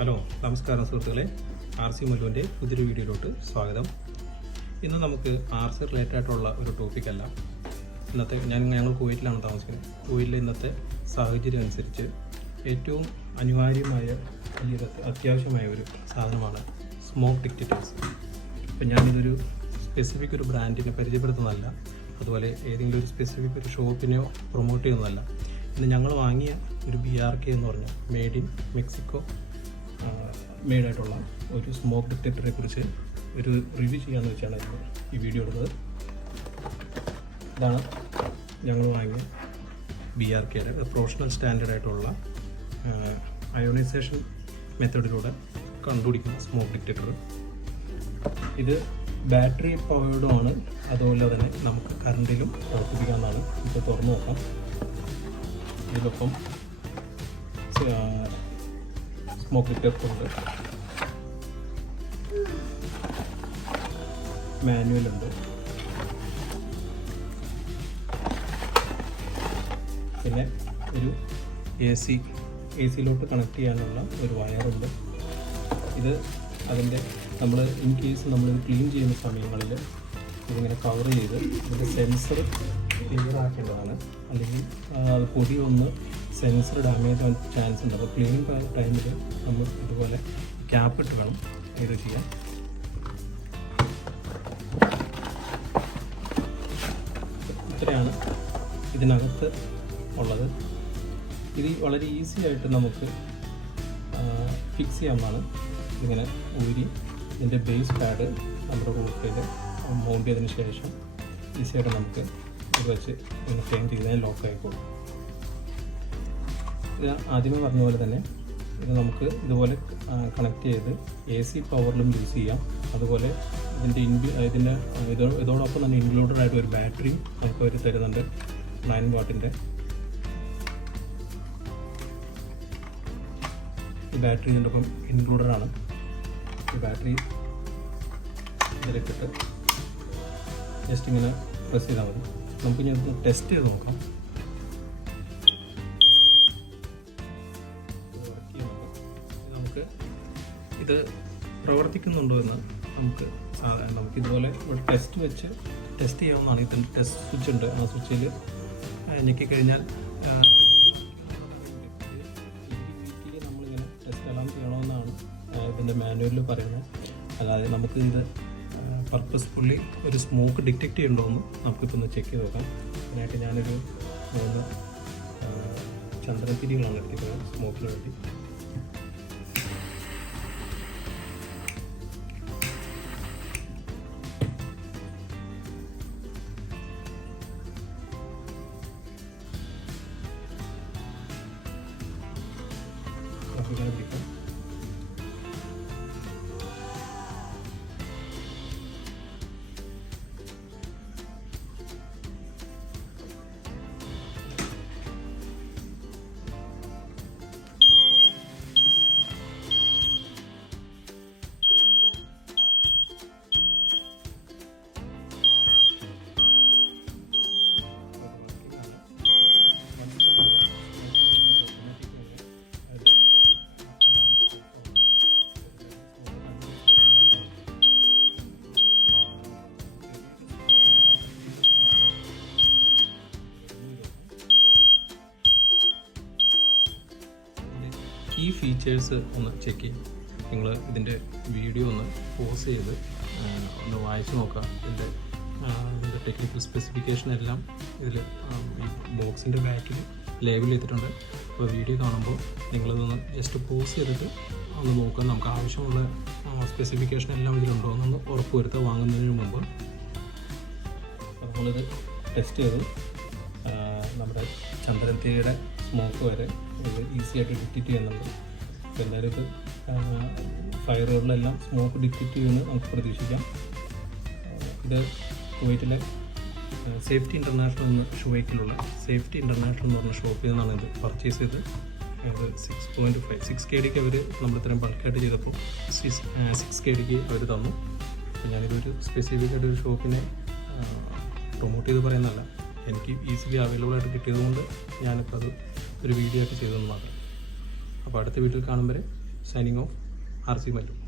Hello, നമസ്കാരം സുഹൃത്തുക്കളെ. R C മല്ലുവിൻ്റെ പുതിയൊരു വീഡിയോയിലോട്ട് സ്വാഗതം. ഇന്ന് നമുക്ക് ആർ സി റിലേറ്റഡ് ആയിട്ടുള്ള ഒരു ടോപ്പിക്കല്ല. ഇന്നത്തെ ഞങ്ങൾ കുവൈറ്റിലാണ് താമസിക്കുന്നത്. കുവൈറ്റിലെ ഇന്നത്തെ സാഹചര്യം അനുസരിച്ച് ഏറ്റവും അനിവാര്യമായ വലിയൊരു അത്യാവശ്യമായ ഒരു സാധനമാണ് സ്മോക്ക് ഡിറ്റക്ടേഴ്സ്. ഇപ്പം ഞാനിതൊരു സ്പെസിഫിക് ഒരു ബ്രാൻഡിനെ പരിചയപ്പെടുത്തുന്നതല്ല, അതുപോലെ ഏതെങ്കിലും ഒരു സ്പെസിഫിക് ഒരു ഷോപ്പിനെയോ പ്രൊമോട്ട് ചെയ്യുന്നതല്ല. ഇന്ന് ഞങ്ങൾ വാങ്ങിയ ഒരു BRK എന്ന് പറഞ്ഞ മെയ്ഡ് ഇൻ മെക്സിക്കോ മെയ്ഡായിട്ടുള്ള ഒരു സ്മോക്ക് ഡിറ്റക്ടറെ കുറിച്ച് ഒരു റിവ്യൂ ചെയ്യാമെന്ന് വെച്ചാണ് ഈ വീഡിയോ എടുത്തത്. ഇതാണ് ഞങ്ങൾ വാങ്ങിയ BRKയുടെ പ്രൊഫഷണൽ സ്റ്റാൻഡേർഡ് ആയിട്ടുള്ള അയോണൈസേഷൻ മെത്തേഡിലൂടെ കണ്ടുപിടിക്കുന്ന സ്മോക്ക് ഡിറ്റക്ടർ. ഇത് ബാറ്ററി പവേർഡുമാണ്, അതുപോലെ തന്നെ നമുക്ക് കറണ്ടിലും പ്രവർത്തിപ്പിക്കാവുന്നതാണ്. ഇപ്പോൾ തുറന്നു നോക്കാം. ഇതിനൊപ്പം സ്മോക്ക് ഡിറ്റക്ടറുണ്ട്, മാനുവലുണ്ട്, പിന്നെ ഒരു AC-ലോട്ട് കണക്ട് ചെയ്യാനുള്ള ഒരു വയറുണ്ട്. ഇത് അതിൻ്റെ നമ്മൾ ഇൻ കേസ് നമ്മളിത് ക്ലീൻ ചെയ്യുന്ന സമയങ്ങളിൽ ഇതിങ്ങനെ കവർ ചെയ്ത് ഇതിൻ്റെ സെൻസർ ക്ലിയർ ആക്കേണ്ടതാണ്. അല്ലെങ്കിൽ പൊടി ഒന്ന് സെൻസർ ഡാമേജ് ആവാൻ ചാൻസ് ഉണ്ട്. അപ്പോൾ ക്ലീനിങ് ടൈമിൽ നമ്മൾ ഇതുപോലെ ക്യാപ്പ് ഇട്ട് വേണം ഇത് ചെയ്യാൻ. ഇത്രയാണ് ഇതിനകത്ത് ഉള്ളത്. ഇത് വളരെ ഈസി ആയിട്ട് നമുക്ക് ഫിക്സ് ചെയ്യാവുന്നതാണ്. ഇങ്ങനെ ഊരി ഇതിൻ്റെ ബേസ് പാഡ് നമ്മുടെ റൂഫിൽ മൗണ്ട് ചെയ്തതിന് ശേഷം ഈസിയായിട്ട് നമുക്ക് ഇത് വെച്ച് ഒന്ന് ക്ലീൻ ചെയ്താൽ ലോക്ക് ആയിക്കോളും. ഇത് ആദ്യമേ പറഞ്ഞ പോലെ തന്നെ ഇത് നമുക്ക് ഇതുപോലെ കണക്ട് ചെയ്ത് AC പവറിലും യൂസ് ചെയ്യാം. അതുപോലെ ഇതിൻ്റെ ഇതോടൊപ്പം തന്നെ ഇൻക്ലൂഡഡ് ആയിട്ട് ഒരു ബാറ്ററിയും നമുക്ക് അവർ തരുന്നുണ്ട്, 9 വാട്ടിൻ്റെ. ഈ ബാറ്ററി ഇതിൻ്റെ ഒപ്പം ഇൻക്ലൂഡഡ് ആണ്. ഈ ബാറ്ററി ഇതിലിട്ടിട്ട് ജസ്റ്റ് ഇങ്ങനെ പ്രസ് ചെയ്താൽ മതി. നമുക്ക് ഇനി ഒന്ന് ടെസ്റ്റ് ചെയ്ത് നോക്കാം. നമുക്ക് ഇത് പ്രവർത്തിക്കുന്നുണ്ടോ എന്ന് നമുക്ക് ഇതുപോലെ ഒരു ടെസ്റ്റ് വെച്ച് ടെസ്റ്റ് ചെയ്യാവുന്നതാണ്. ഇതിൻ്റെ ടെസ്റ്റ് സ്വിച്ച് ഉണ്ട്. ആ സ്വിച്ചിൽ ഞെക്കിക്കഴിഞ്ഞാൽ നമ്മളിങ്ങനെ ടെസ്റ്റ് എല്ലാം ചെയ്യണമെന്നാണ് ഇതിൻ്റെ മാനുവലിൽ പറയുന്നത്. അതായത് നമുക്ക് ഇത് പർപ്പസ്ഫുള്ളി ഒരു സ്മോക്ക് ഡിറ്റക്റ്റ് ചെയ്യണ്ടോ എന്ന് നമുക്കിപ്പോൾ ഒന്ന് ചെക്ക് ചെയ്ത് നോക്കാം. അതിനായിട്ട് ഞാനൊരു 3 ചന്ദ്രത്തിരികളാണ് എടുത്തിട്ടുള്ളത് സ്മോക്കിന് വേണ്ടി. നമുക്കിങ്ങനെ പിടിക്കാം. ഈ ഫീച്ചേഴ്സ് ഒന്ന് ചെക്ക് ചെയ്യും. നിങ്ങൾ ഇതിൻ്റെ വീഡിയോ ഒന്ന് പോസ് ചെയ്ത് ഒന്ന് വായിച്ച് നോക്കുക. ഇതിൻ്റെ ടെക്നിക്കൽ സ്പെസിഫിക്കേഷൻ എല്ലാം ഇതിൽ ഈ ബോക്സിൻ്റെ ബാക്കിൽ ലേബിൾ ചെയ്തിട്ടുണ്ട്. അപ്പോൾ വീഡിയോ കാണുമ്പോൾ നിങ്ങളിതൊന്ന് ജസ്റ്റ് പോസ് ചെയ്തിട്ട് ഒന്ന് നോക്കുക. നമുക്ക് ആവശ്യമുള്ള സ്പെസിഫിക്കേഷൻ എല്ലാം ഇതിലുണ്ടോ എന്നൊന്ന് ഉറപ്പ് വരുത്തുക വാങ്ങുന്നതിന് മുമ്പ്. നമ്മളിത് ടെസ്റ്റ് ചെയ്തു. നമ്മുടെ ചന്ദ്രത്തിയുടെ സ്മോക്ക് വരെ ഇത് ഈസി ആയിട്ട് ഡിറ്റക്റ്റ് ചെയ്യുന്നുണ്ട്. അപ്പോൾ എന്തായാലും ഇത് ഫയറുകളിലെല്ലാം സ്മോക്ക് ഡിറ്റക്റ്റ് ചെയ്യുമെന്ന് നമുക്ക് പ്രതീക്ഷിക്കാം. ഇത് കുവൈറ്റിലെ സേഫ്റ്റി ഇൻ്റർനാഷണൽ എന്ന ഷുവൈറ്റിലുള്ള സേഫ്റ്റി ഇൻ്റർനാഷണൽ എന്ന് പറഞ്ഞ ഷോപ്പിൽ നിന്നാണ് ഇത് പർച്ചേസ് ചെയ്ത്. ഇത് 6.5 KDക്ക് അവർ നമ്മൾ ഇത്രയും ബൾക്കായിട്ട് ചെയ്തപ്പോൾ 6 KDക്ക് അവർ തന്നു. അപ്പോൾ ഞാനിതൊരു സ്പെസിഫിക് ആയിട്ട് ഒരു ഷോപ്പിനെ പ്രൊമോട്ട് ചെയ്ത് പറയുന്നതല്ല, എനിക്ക് ഈസിലി അവൈലബിൾ ആയിട്ട് കിട്ടിയതുകൊണ്ട് ഞാനിപ്പോൾ അത് ഒരു വീഡിയോ ആയിട്ട് ചെയ്തെന്ന് മാത്രം. അപ്പോൾ അടുത്ത വീഡിയോയിൽ കാണും വരെ സൈനിങ് ഓഫ് RC മല്ലു.